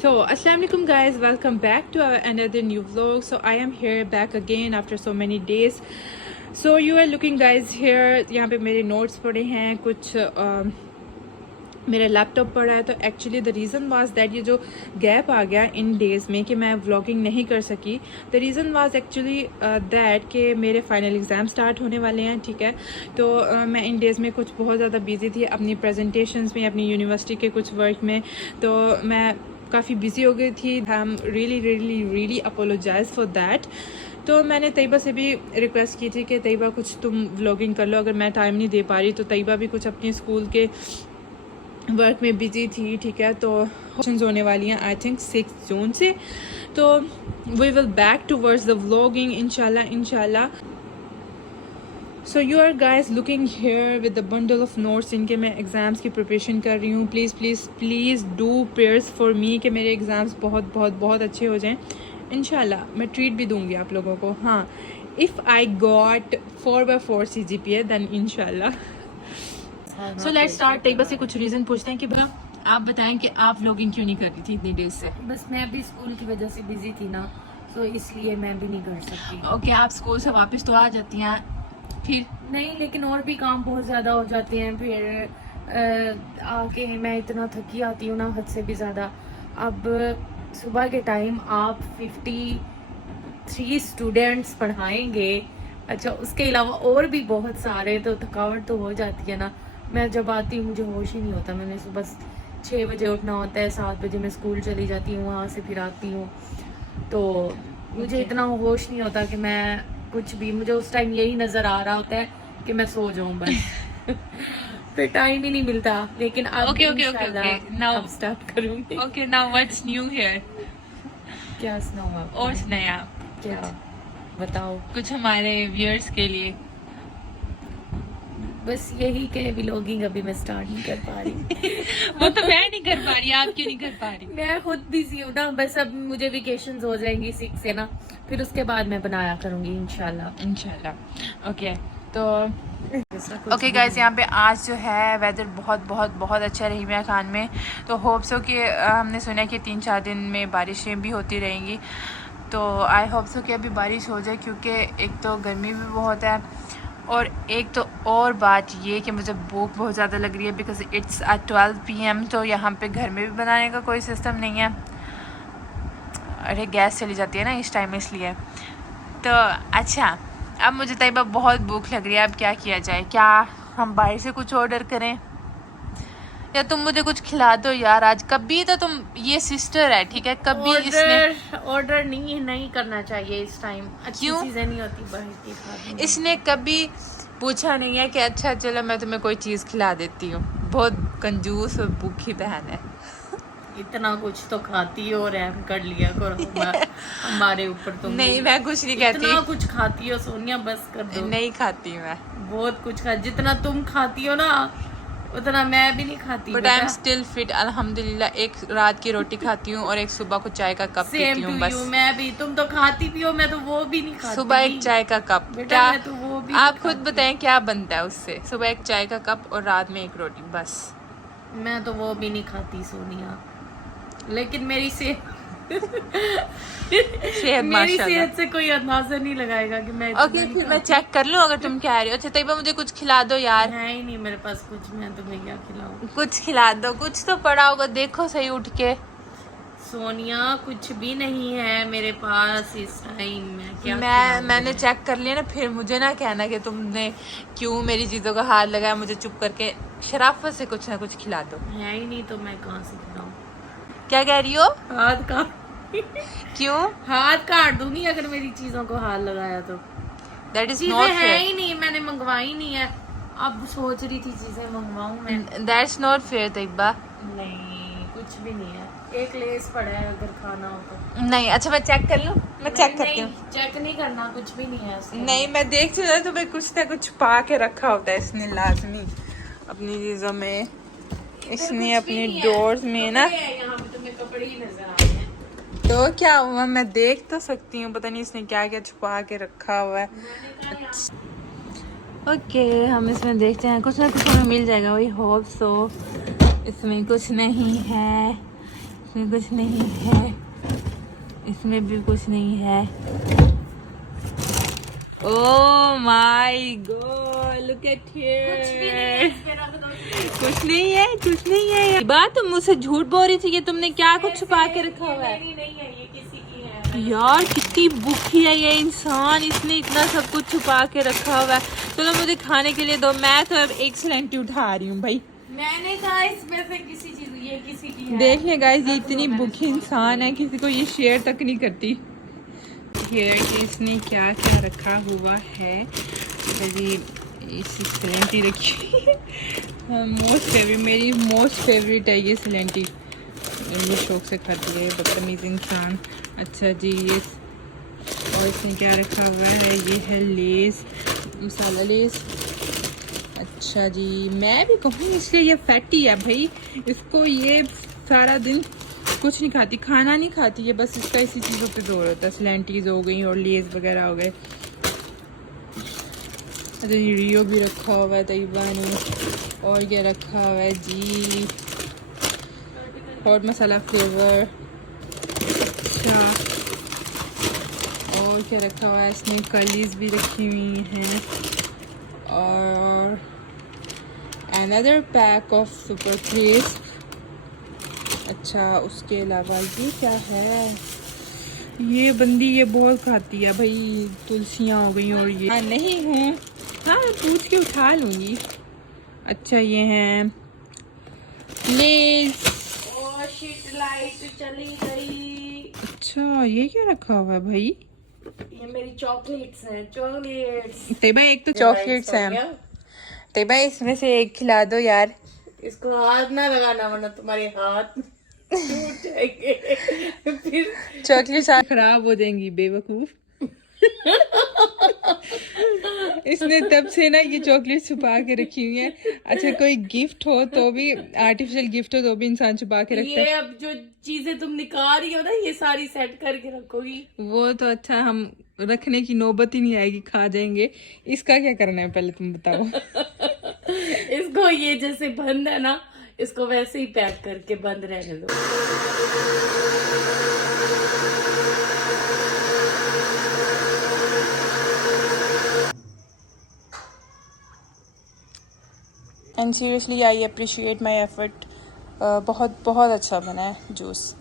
So, Assalamu alaikum guys, welcome back to another new vlog. So, I am here back again after so many days. So, you are looking guys here, यहाँ पे मेरे notes पड़े हैं, कुछ मेरा laptop पड़ा है. तो actually the reason was that ये जो गैप आ गया इन डेज़ में कि मैं व्लॉगिंग नहीं कर सकी. The reason was actually that कि मेरे फाइनल एग्ज़ाम स्टार्ट होने वाले हैं. ठीक है, तो मैं इन डेज़ में कुछ बहुत ज़्यादा बिजी थी अपनी प्रेजेंटेशंस में, अपनी यूनिवर्सिटी के कुछ वर्क में. तो मैं काफ़ी बिजी हो गई थी. I am really apologise for that. तो मैंने तैयबा से भी रिक्वेस्ट की थी कि तैयबा कुछ तुम व्लॉगिंग कर लो, अगर मैं टाइम नहीं दे पा रही. तो तैयबा भी कुछ अपने स्कूल के वर्क में बिजी थी. ठीक है, तो ऑप्शंस होने वाली हैं आई थिंक 6 जून से. तो we will back towards the vlogging इंशाल्लाह. So you are guys looking here with the bundle of notes. इनके मैं एग्ज़ाम्स की प्रिपरेशन कर रही हूँ. Please do prayers for me कि मेरे एग्ज़ाम्स बहुत अच्छे हो जाएं इंशाल्लाह. मैं ट्रीट भी दूंगी आप लोगों को. हाँ, if I got 4/4 CGPA then इंशाल्लाह. So let's start. तैयबा से कुछ रीज़न पूछते हैं कि आप बताएं कि आप व्लॉगिंग क्यों नहीं कर रही थी इतनी डेज से. बस मैं अभी स्कूल की वजह से बिजी थी ना, तो इसलिए मैं भी नहीं कर सकती. ओके, आप स्कूल से वापस तो आ जाती हैं फिर? नहीं, लेकिन और भी काम बहुत ज़्यादा हो जाते हैं. फिर आके मैं इतना थकी आती हूँ ना, हद से भी ज़्यादा. अब सुबह के टाइम आप 53 स्टूडेंट्स पढ़ाएंगे. अच्छा, उसके अलावा और भी बहुत सारे, तो थकावट तो हो जाती है ना. मैं जब आती हूँ मुझे होश ही नहीं होता. मैंने सुबह 6 बजे उठना होता है, 7 बजे मैं स्कूल चली जाती हूँ, वहाँ से फिर आती हूँ. तो मुझे इतना होश नहीं होता कि मैं कुछ भी, मुझे उस टाइम यही नज़र आ रहा होता है कि मैं सो जाऊँ बस. फिर टाइम ही नहीं मिलता. लेकिन अब नाउ स्टार्ट करूँगी. Okay, now what's new here? क्या सुनाऊँ आप? और सुनाए आप क्या बताओ कुछ हमारे व्यूअर्स के लिए. बस यही कि व्लॉगिंग अभी मैं स्टार्ट नहीं कर पा रही. वो तो मैं नहीं कर पा रही, आप क्यों नहीं कर पा रही? मैं खुद बिजी हूँ ना. बस अब मुझे वेकेशंस हो जाएंगी 6 से ना, फिर उसके बाद मैं बनाया करूँगी इंशाल्लाह. ओके, तो ओके गाइस, यहाँ पे आज जो है वेदर बहुत अच्छा रही मेरा खान में. तो होप्स हो कि हमने सुना है कि 3-4 दिन में बारिशें भी होती रहेंगी. तो आई होप सो कि अभी बारिश हो जाए, क्योंकि एक तो गर्मी भी बहुत है और एक तो और बात ये कि मुझे भूख बहुत ज़्यादा लग रही है. Because it's 12 PM. तो यहाँ पे घर में भी बनाने का कोई सिस्टम नहीं है. अरे गैस चली जाती है ना इस टाइम, इसलिए. तो अच्छा, अब मुझे तैयबा बहुत भूख लग रही है. अब क्या किया जाए? क्या हम बाहर से कुछ ऑर्डर करें या तुम मुझे कुछ खिला दो यार आज. कभी तो तुम, ये सिस्टर है ठीक है, कभी ऑर्डर नहीं करना चाहिए इस टाइम. अच्छी क्यों? चीजें नहीं होती बाहर की खाने. इसने कभी पूछा नहीं है कि अच्छा चलो मैं तुम्हें कोई चीज़ खिला देती हूँ. बहुत कंजूस और भूखी बहन है. इतना कुछ तो खाती हो, रहम कर लिया करो हमारे ऊपर. तुम नहीं, मैं कुछ नहीं कहती. इतना कुछ खाती हो सोनिया, बस कर दो. नहीं खाती मैं. बहुत कुछ खा, जितना तुम खाती हो ना उतना मैं भी नहीं खाती. But I am still fit अल्हम्दुलिल्लाह. एक रात की रोटी खाती हूँ और एक सुबह को चाय का कप पीती हूँ बस. मैं भी. तुम तो खाती भी हो, मैं तो वो भी नहीं खाती. सुबह एक चाय का कप. क्या तो वो भी आप खुद बताएं क्या बनता है उससे? सुबह एक चाय का कप और रात में एक रोटी बस. मैं तो वो भी नहीं खाती सोनिया. लेकिन मेरी मेरी सेहत से कोई अंदाजा नहीं लगाएगा कि मैं. ओके, फिर मैं चेक कर लूँ अगर तुम कह रही हो. अच्छा तैयबा मुझे कुछ खिला दो यार. है ही नहीं मेरे पास कुछ. मैं तुम्हें क्या खिलाऊं? कुछ खिला दो. कुछ तो पड़ा होगा, देखो सही उठ के. सोनिया कुछ भी नहीं है मेरे पास इस टाइम. मैंने चेक कर लिया ना. फिर मुझे ना कहना कि तुमने क्यों मेरी चीज़ों का हाथ लगाया. मुझे चुप करके शराफत से कुछ ना कुछ खिला दो. है ही नहीं तो मैं कहाँ से खिलाऊं? क्या कह रही हो? हाथ का क्यों? हाथ काट दूंगी अगर मेरी चीजों को हाथ लगाया तो. दैट इज चीजें नॉट है फेयर. ही नहीं, मैंने मंगवाई नहीं है. अब सोच रही थी चीजें मंगवाऊं मैं. That's not fair Tayyaba. नहीं, कुछ भी नहीं है. एक लेस पड़ा है अगर खाना हो तो. नहीं. अच्छा मैं चेक कर लूं. मैं चेक करती हूँ. चेक नहीं करना, कुछ भी नहीं है उसमें. नहीं, मैं देख चुका. तो मैं कुछ ना कुछ पा के रखा होता है इसने लाजमी अपनी चीजों में. इसने अपनी डोर्स में ना. यहाँ पे तुम्हें कपड़े ही नजर आ रहे हैं. तो क्या हुआ? मैं देख तो सकती हूँ. पता नहीं इसने क्या क्या छुपा के रखा हुआ है. ओके, हम इसमें देखते हैं. कुछ ना कुछ हमें मिल जाएगा. वही होप सो. इसमें कुछ नहीं है. इसमें कुछ नहीं है, इसमें भी कुछ नहीं है। Oh my God, look at here. कुछ नहीं है, कुछ नहीं है। बात तुम मुझसे झूठ बोल रही थी कि तुमने क्या कुछ छुपा के रखा हुआ है। नहीं है, ये किसी की है। यार कितनी भूखी है ये इंसान, इसने इतना सब कुछ छुपा के रखा हुआ है। चलो मुझे खाने के लिए दो, मैं तो अब एक सिलेंटी उठा रही हूँ भाई। मैंने कहा इसमें से किसी चीज, ये किसी की है। देखिए गाइस, ये इतनी भूखी इंसान है, किसी को ये शेयर तक नहीं करती। ये कि इसने क्या क्या रखा हुआ है। अभी इसी सिलेंटी रखी हुई है। मोस्ट फेवरेट, मेरी मोस्ट फेवरेट है ये सिलेंटी। ये शौक से खाती है, बदतमीज इंसान। अच्छा जी, ये और इसने क्या रखा हुआ है, ये है लेस, मसाला लेस। अच्छा जी, मैं भी कहूँ इसलिए ये फैटी है भाई। इसको ये सारा दिन कुछ नहीं खाती, खाना नहीं खाती है, बस इसका इसी चीज़ों पे जोर होता है। स्लैंटीज हो गई और लेस वगैरह हो गए। अच्छा, ये रियो भी रखा हुआ है तैयबा ने, और ये रखा हुआ है जी हॉट मसाला फ्लेवर। अच्छा, और क्या रखा हुआ है इसमें, कर्लीज भी रखी हुई हैं, और another pack of super crisp. अच्छा, उसके अलावा ये क्या है, ये बंदी ये बहुत खाती है भाई, तुलसियाँ हो गई। और ये नहीं हूँ, हाँ मैं पूछ के उठा लूँगी। अच्छा, ये हैं लेस। ओह शिट, लाइट चली गई। अच्छा, ये क्या रखा हुआ है भाई, ये मेरी चॉकलेट्स हैं, चॉकलेट्स। तेबा एक तो चॉकलेट्स हैं, तेबा इसमें से एक खिला दो यार। इसको हाथ ना लगाना वरना तुम्हारे हाथ टूट जाएंगे। फिर चॉकलेट्स खराब हो जाएंगी बेवकूफ। इसने तब से ना ये चॉकलेट छुपा के रखी हुई है। अच्छा, कोई गिफ्ट हो तो भी, आर्टिफिशियल गिफ्ट हो तो भी इंसान छुपा के रखता ये है। अब जो चीजें तुम निकाल रही हो ना, ये सारी सेट करके रखोगी। वो तो अच्छा, हम रखने की नौबत ही नहीं आएगी, खा जाएंगे। इसका क्या करना है पहले तुम बताओ। इसको ये जैसे बंद है ना, इसको वैसे ही पैक करके बंद रहने दो। And seriously I appreciate my effort. बहुत बहुत अच्छा बना है जूस।